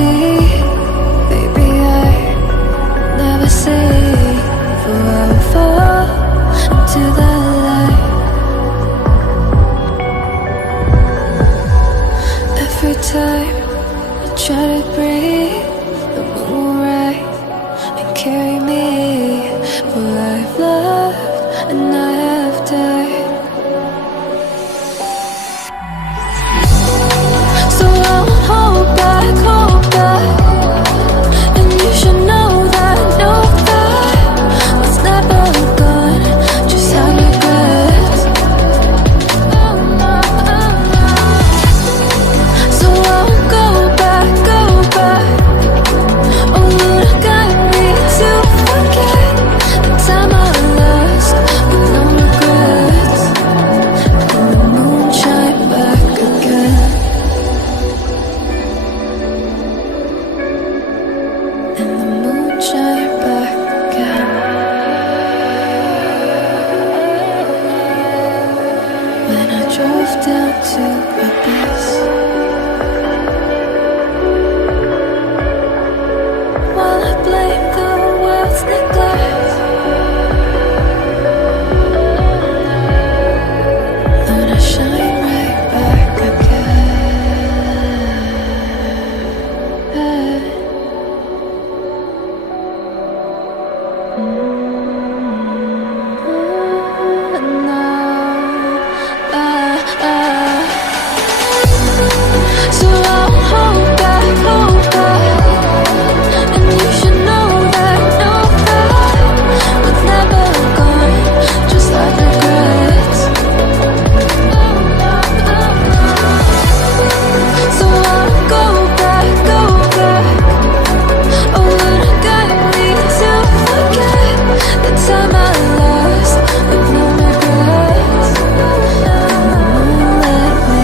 see. Baby, I never say for I will fall into the light. Every time I try to breathe, the moon will rise and carry me. For I've loved and I have died. So I'll hold back, and you should know that what's never gone just have regrets. So I'll go back. Oh, look at me to forget the time I lost with no regrets. And the moon shine back again. And the moon shine back again. When I drove down to Abyss, while I blame the world's neglect, Lord, I shine right back again. So I'll hold back, and you should know that what's never gone just like regrets. So I'll go back. Oh, look at me to forget the time I lost with no regrets. And the moon let me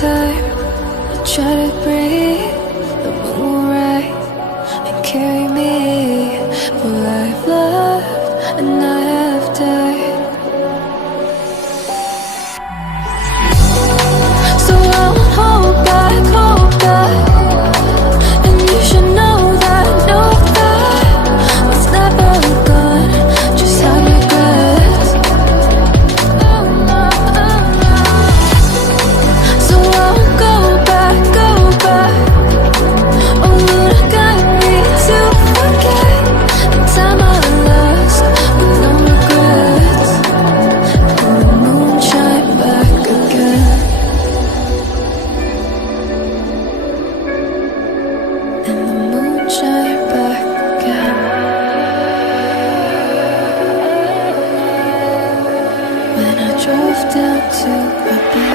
time I try to breathe, the moon will rise and carry me. For I've loved and I have died. So I won't hold back, hold back. And you should know that what's never gone just have regrets. So I won't go back, go back. Oh, you got me to forget the time I lost with no regrets. And the moon shine back again. And the moon shine back again. When I drove down to Rebecca.